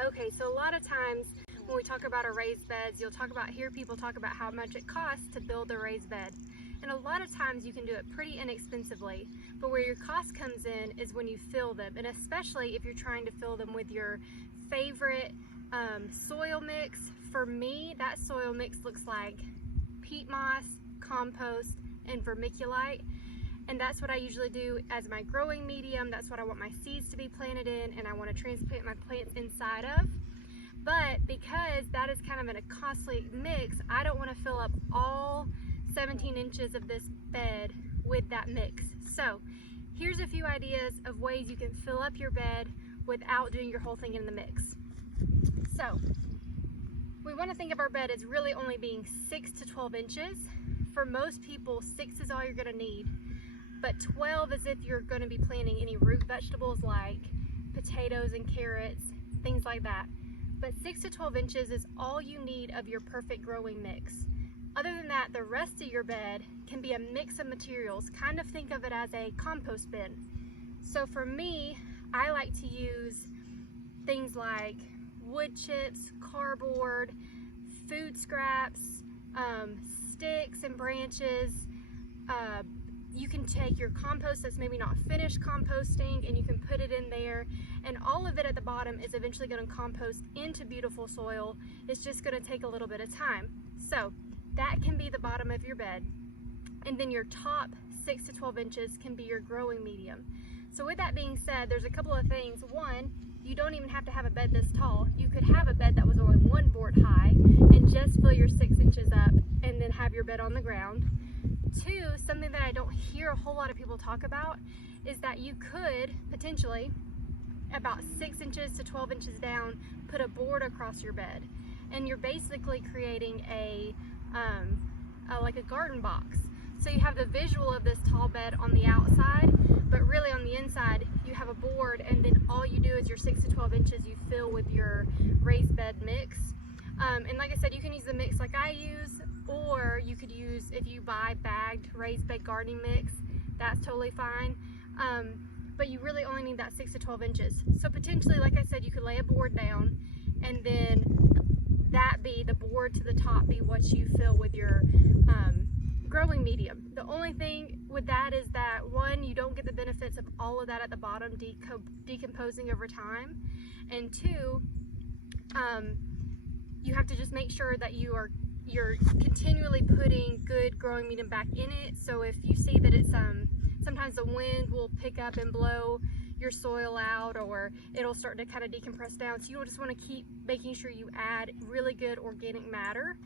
Okay, so a lot of times when we talk about our raised beds, you'll hear people talk about how much it costs to build a raised bed. And a lot of times you can do it pretty inexpensively, but where your cost comes in is when you fill them, and especially if you're trying to fill them with your favorite soil mix. For me, that soil mix looks like peat moss, compost, and vermiculite. And that's what I usually do as my growing medium. That's what I want my seeds to be planted in, and I want to transplant my plants inside of. But because that is kind of in a costly mix, I don't want to fill up all 17 inches of this bed with that mix. So here's a few ideas of ways you can fill up your bed without doing your whole thing in the mix. So we want to think of our bed as really only being 6 to 12 inches. For most people, 6 is all you're going to need. But 12 is if you're going to be planting any root vegetables like potatoes and carrots, things like that. But 6 to 12 inches is all you need of your perfect growing mix. Other than that, the rest of your bed can be a mix of materials. Kind of think of it as a compost bin. So for me, I like to use things like wood chips, cardboard, food scraps, sticks and branches. You can take your compost that's maybe not finished composting and you can put it in there, and all of it at the bottom is eventually going to compost into beautiful soil. It's just going to take a little bit of time. So that can be the bottom of your bed, and then your top 6 to 12 inches can be your growing medium. So with that being said, there's a couple of things. One, you don't even have to have a bed this tall. You could have a bed that was only 1 board high and just fill your 6 inches up and then have your bed on the ground. Two, something that I don't hear a whole lot of people talk about is that you could potentially, about 6 inches to 12 inches down, put a board across your bed, and you're basically creating like a garden box. So you have the visual of this tall bed on the outside, but really on the inside you have a board, and then all you do is your 6 to 12 inches you fill with your raised bed mix. And like I said, you can use the mix like I use, or you could use, if you buy bagged raised bed gardening mix, that's totally fine. But you really only need that 6 to 12 inches. So potentially, like I said, you could lay a board down, and then that be the board to the top be what you fill with your growing medium. The only thing with that is that, one, you don't get the benefits of all of that at the bottom decomposing over time, and two, you have to just make sure that you're continually putting good growing medium back in it. So if you see that it's sometimes the wind will pick up and blow your soil out, or it'll start to kind of decompress down, so you just want to keep making sure you add really good organic matter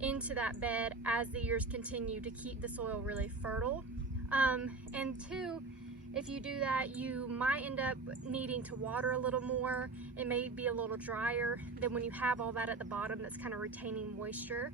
into that bed as the years continue to keep the soil really fertile. And two, if you do that, you might end up needing to water a little more. It may be a little drier than when you have all that at the bottom that's kind of retaining moisture.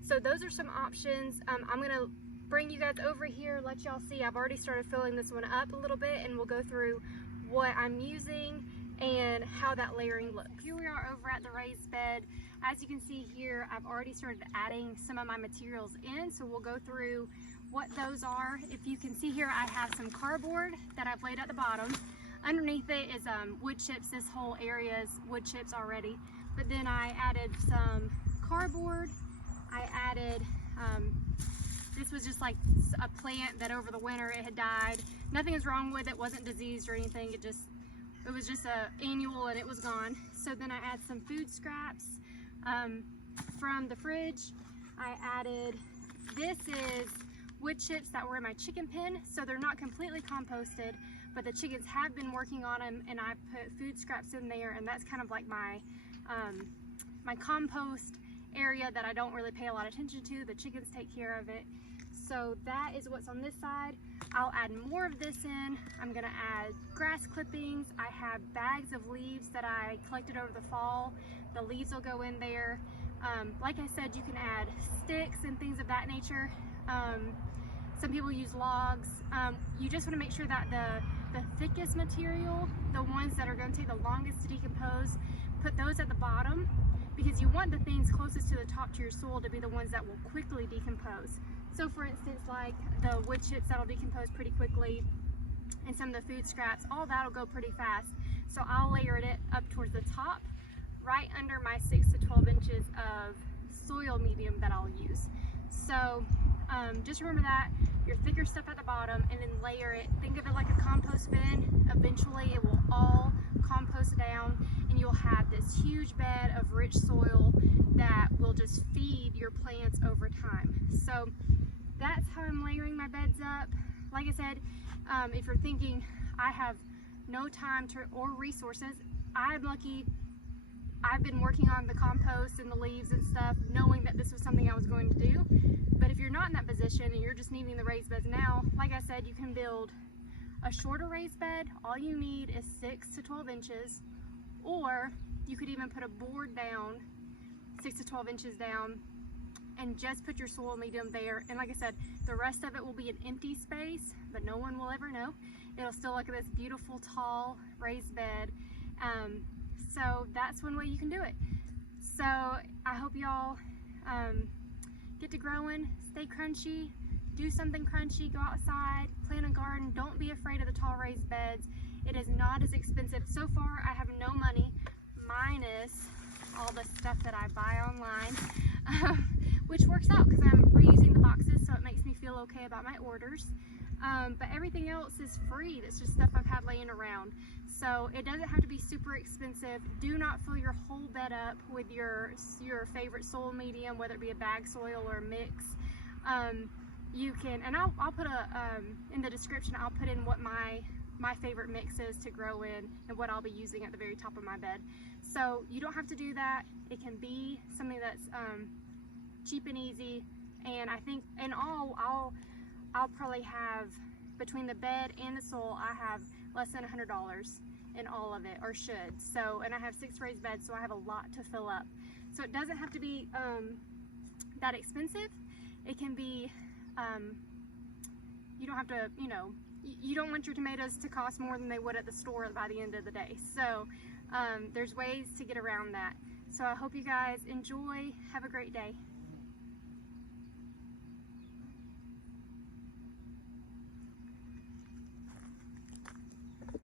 So those are some options. I'm going to bring you guys over here, let y'all see. I've already started filling this one up a little bit, and we'll go through what I'm using and how that layering looks. Here we are over at the raised bed. As you can see here, I've already started adding some of my materials in, so we'll go through what those are. If you can see here, I have some cardboard that I've laid at the bottom. Underneath it is wood chips. This whole area is wood chips already. But then I added some cardboard. I added, this was just like a plant that over the winter it had died. Nothing was wrong with it, wasn't diseased or anything. It was just a annual and it was gone. So then I add some food scraps from the fridge. I added, this is wood chips that were in my chicken pen, so they're not completely composted, but the chickens have been working on them, and I put food scraps in there, and that's kind of like my my compost area that I don't really pay a lot of attention to. The chickens take care of it. So that is what's on this side. I'll add more of this in. I'm gonna add grass clippings. I have bags of leaves that I collected over the fall. The leaves will go in there. Like I said, you can add sticks and things of that nature. Some people use logs. You just want to make sure that the thickest material, the ones that are going to take the longest to decompose, put those at the bottom, because you want the things closest to the top to your soil to be the ones that will quickly decompose. So for instance, like the wood chips, that'll decompose pretty quickly, and some of the food scraps, all that'll go pretty fast. So I'll layer it up towards the top right under my 6 to 12 inches of soil medium that I'll use. So just remember that, your thicker stuff at the bottom, and then layer it. Think of it like a compost bin. Eventually it will all compost down and you'll have this huge bed of rich soil that will just feed your plants over time. So that's how I'm layering my beds up. Like I said, if you're thinking I have no time or resources, I'm lucky. I've been working on the compost and the leaves and stuff knowing that this was something I was going to do. But if you're not in that position and you're just needing the raised beds now, like I said, you can build a shorter raised bed. All you need is 6 to 12 inches, or you could even put a board down 6 to 12 inches down and just put your soil medium there. And like I said, the rest of it will be an empty space, but no one will ever know. It'll still look at this beautiful tall raised bed. So that's one way you can do it. So I hope y'all get to growing, stay crunchy, do something crunchy, go outside, plant a garden. Don't be afraid of the tall raised beds. It is not as expensive. So far I have no money minus all the stuff that I buy online, which works out because I'm reusing the boxes, so it makes me feel okay about my orders. But everything else is free. That's just stuff I've had laying around. So it doesn't have to be super expensive. Do not fill your whole bed up with your favorite soil medium, whether it be a bag soil or a mix. You can, and I'll put in the description, I'll put in what my favorite mix is to grow in and what I'll be using at the very top of my bed. So you don't have to do that. It can be something that's cheap and easy. And I think in all, I'll probably have, between the bed and the soil, I have less than $100 in all of it, or should. So, and I have 6 raised beds, so I have a lot to fill up. So it doesn't have to be that expensive. It can be, you don't have to, you don't want your tomatoes to cost more than they would at the store by the end of the day. So there's ways to get around that. So I hope you guys enjoy. Have a great day.